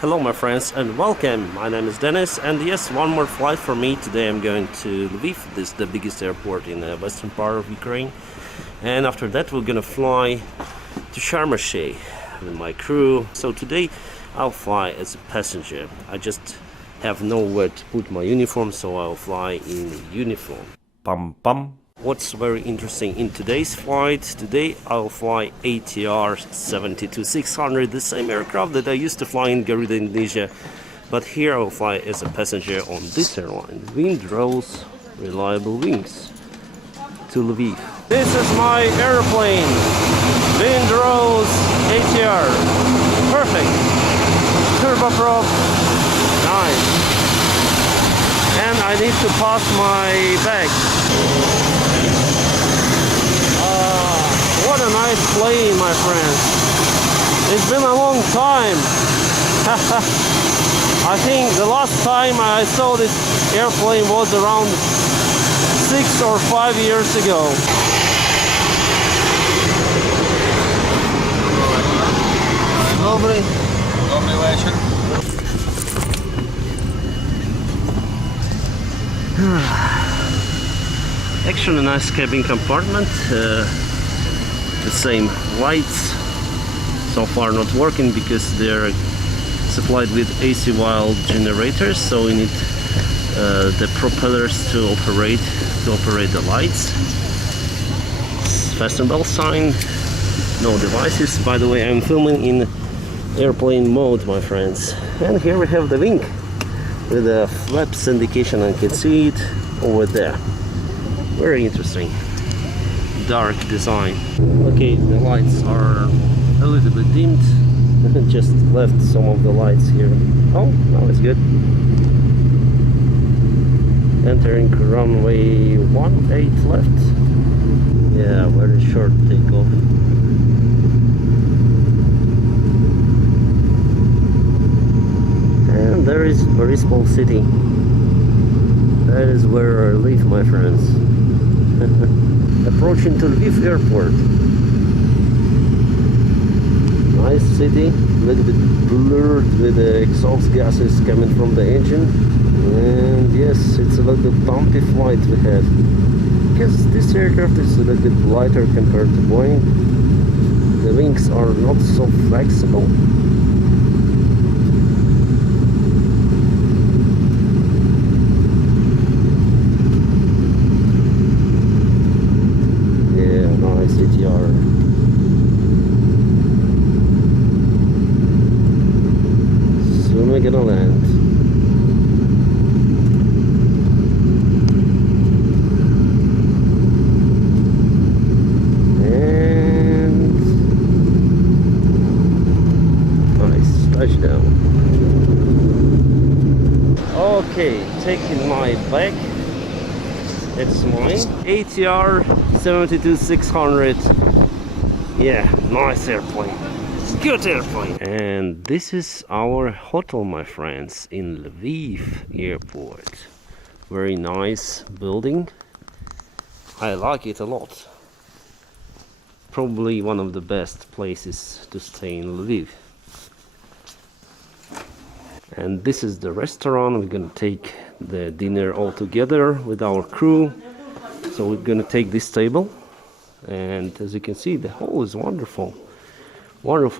Hello my friends and welcome. My name is Dennis and yes, one more flight for me. Today I'm going to Lviv. This is the biggest airport in the western part of Ukraine. And after that we're gonna fly to Sharm el-Sheikh with my crew. So today I'll fly as a passenger. I just have nowhere to put my uniform, so I'll fly in uniform. Pam pam. What's very interesting in today's flight, today I'll fly ATR72-600, the same aircraft that I used to fly in Garuda, Indonesia, but here I'll fly as a passenger on this airline. Windrose reliable wings to Lviv. This is my airplane, Windrose ATR, perfect, turboprop, nice, and I need to pass my bag. What a nice plane, my friends. It's been a long time. I think the last time I saw this airplane was around 6 or 5 years ago. Добрий вечір. Actually, nice cabin compartment. The same lights, so far not working because they're supplied with AC wild generators, so we need the propellers to operate the lights. Fasten belt sign, no devices. By the way, I'm filming in airplane mode, my friends. And here we have the wing with the flaps indication. I can see it over there. Very interesting. Dark design. Okay, the lights are a little bit dimmed. Just left some of the lights here. Oh, now it's good. Entering runway 18 left. Yeah, very short takeoff. And there is very small city. That is where I live, my friends. Approaching to Lviv airport. Nice city, a little bit blurred with the exhaust gases coming from the engine. And yes, it's a little bit bumpy flight we have. Because this aircraft is a little bit lighter compared to Boeing. The wings are not so flexible. ATR. Soon we're gonna land. And nice touchdown. Okay, taking my bag. It's mine. ATR72-600. Yeah, nice airplane. Good airplane. And this is our hotel, my friends, in Lviv airport. Very nice building. I like it a lot. Probably one of the best places to stay in Lviv. And this is the restaurant. We're gonna take the dinner all together with our crew. So we're gonna take this table, and as you can see, the hall is wonderful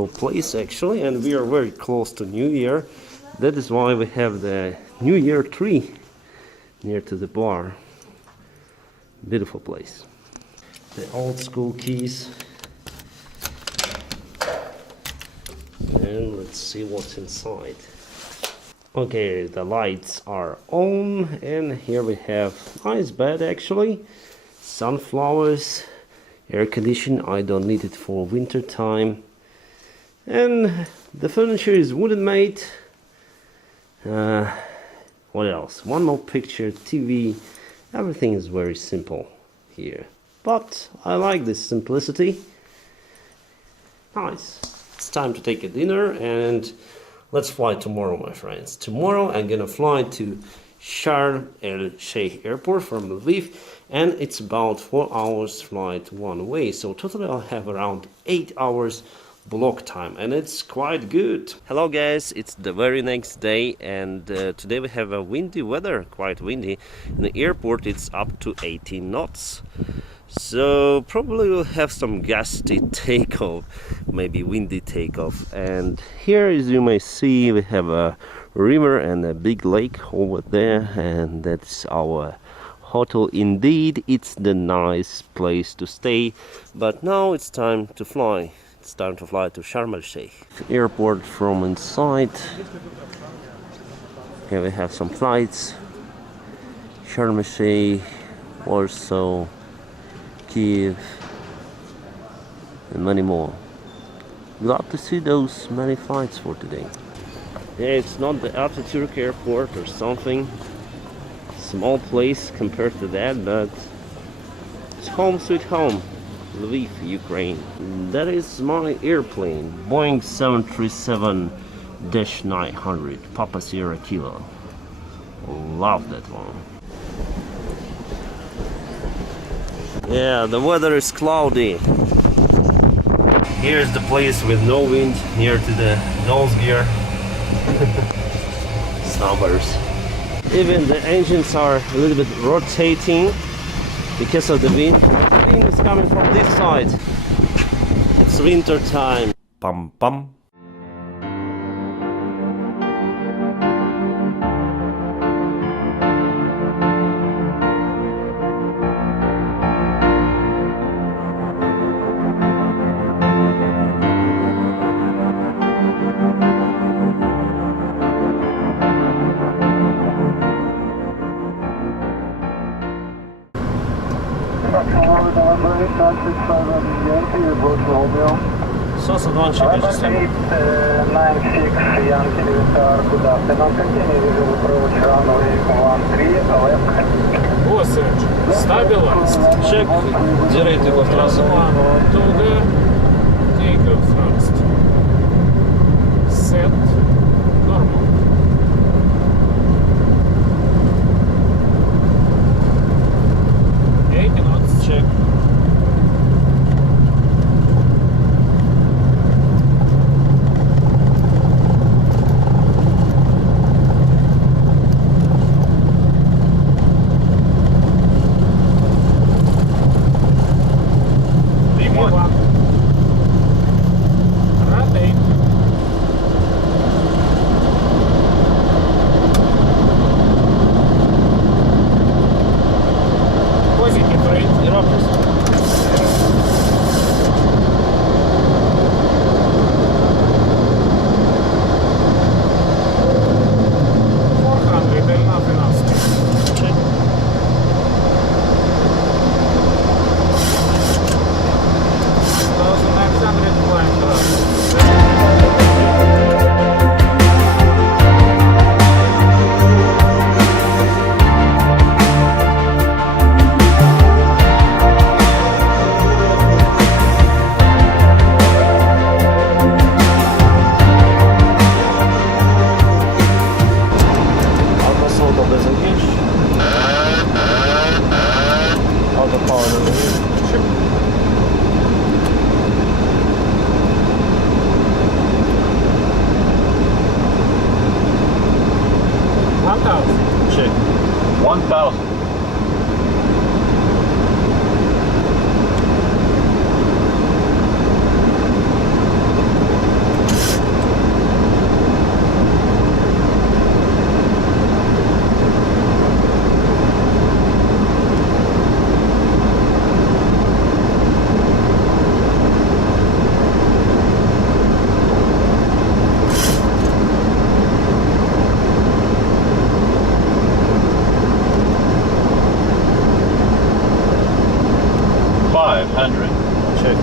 place actually, and we are very close to New Year. That is why we have the New Year tree near to the bar. Beautiful place. The old school keys. And let's see what's inside. Okay, the lights are on, and here we have nice bed actually, sunflowers, air condition. I don't need it for winter time, and the furniture is wooden made. What else? One more picture, TV. Everything is very simple here, but I like this simplicity. Nice. It's time to take a dinner and let's fly tomorrow, my friends. Tomorrow I'm gonna fly to Sharm el-Sheikh airport from Lviv, and it's about 4 hours flight one way. So totally I'll have around 8 hours block time, and it's quite good. Hello guys, it's the very next day, and today we have a windy weather, quite windy. In the airport it's up to 18 knots. So probably we'll have some gusty takeoff, maybe windy takeoff. And here, as you may see, we have a river and a big lake over there, and that's our hotel. Indeed, it's the nice place to stay, but now it's time to fly. It's time to fly to Sharm el-Sheikh airport from inside. Here we have some flights: Sharm el-Sheikh, Warsaw, Kyiv, and many more. Glad to see those many flights for today. Yeah, it's not the Ataturk airport or something, small place compared to that, but it's home sweet home, Lviv, Ukraine. That is my airplane, Boeing 737-900, Papa Sierra Kilo. Love that one. Yeah, the weather is cloudy. Here's the place with no wind, near to the nose gear. Snubbers. Even the engines are a little bit rotating because of the wind. The wind is coming from this side. It's winter time. Pam pam. 96 Yankee Delta, good afternoon. Continue visual approach runway 13 left. Osage, stabilized. Check. Zero takeoff thrust. 1 to the takeoff thrust. Set. Normal. Knots. Check. Check. 1000. Check.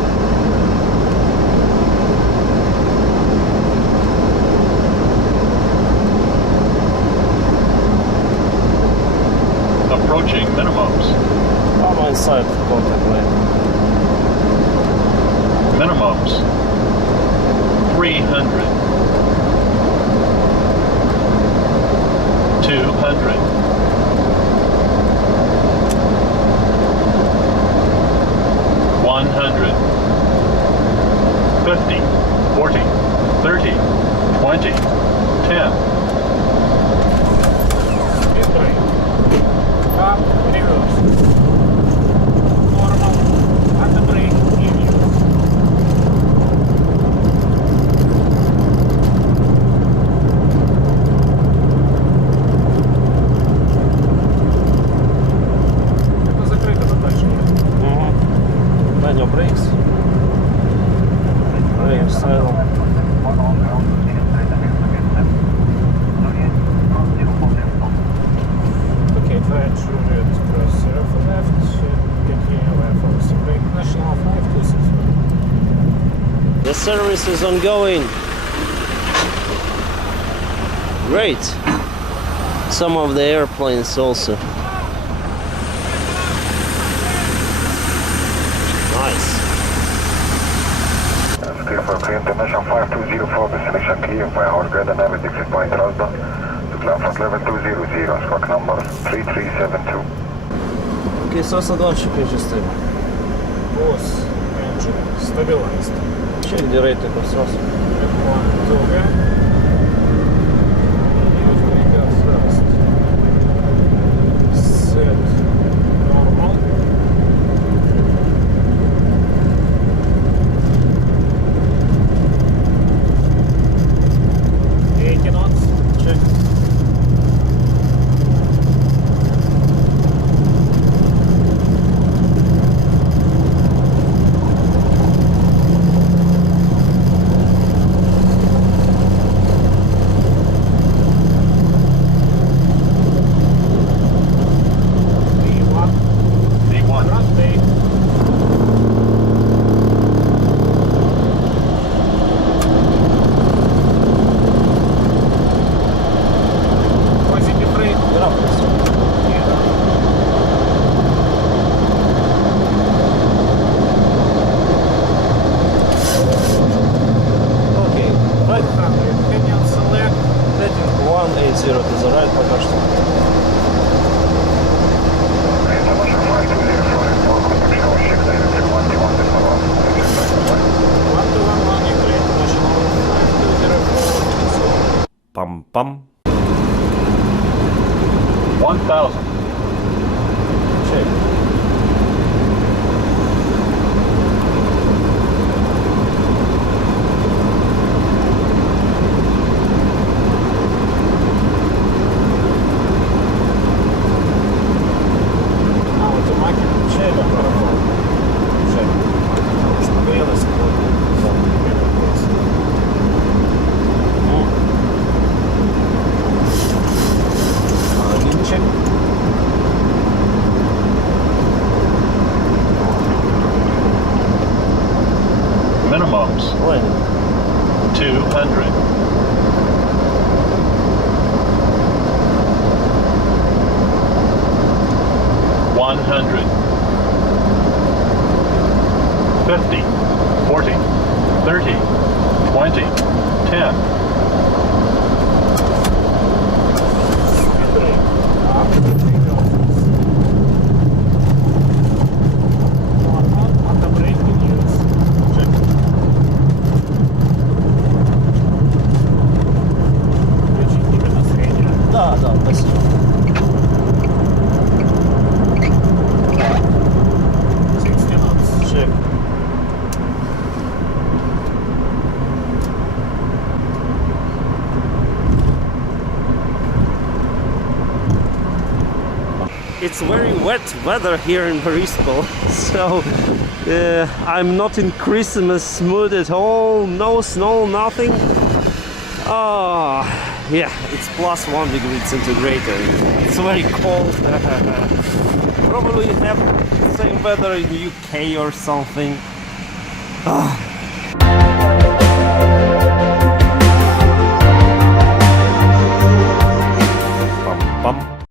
Approaching minimums. I'm inside contact lane. Minimums. 300. 200. 100. 50. service is ongoing. Great. Some of the airplanes also. Nice. Clear for pre-international 5204, destination Kyiv by our guide and navigate exit point Razdan to climb from level 200, squawk number 3372. Okay, so датчик system. Boss engine stabilized. Check the rate of sразу. F1 Toga. Use trigger first. Set normal. 80 knots. Check. Pam. 1000. Check. Minimums 200. $100. 50, 40, 30, 20, 10. Да, спасибо. Check. It's very wet weather here in Boryspil, so I'm not in Christmas mood at all. No snow, nothing. Oh, yeah, it's plus 1 degree centigrade. It's very cold. Probably have the same weather in UK or something. Oh.